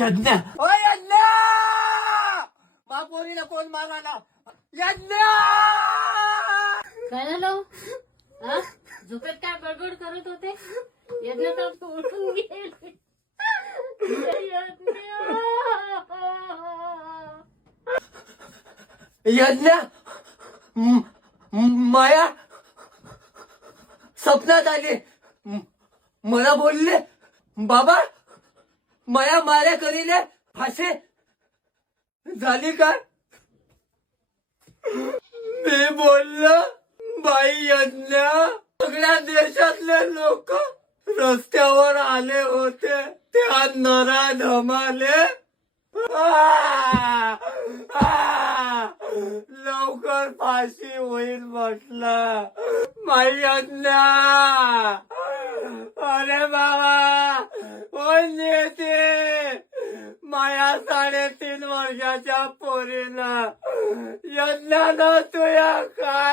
यज्ञ ओ यज्ञ पोरीला कोण मारायला यज्ञ काय झालं? हा? झोपेत काय बडबड करत होते? यज्ञ तर उठून गेले. यज्ञ माया स्वप्नात आली मला बोलले बाबा माया माऱ्या करीले फासे झाली का मी बोललो बाई यज्ञ सगळ्या देशातले लोक रस्त्यावर आले होते त्या नरा धमाले लवकर फाशी होईल म्हटलं माई यज्ञ अरे बाबा कोण येते माया 3.5 वर्षाच्या पोरीला यज्ञानं तुया काय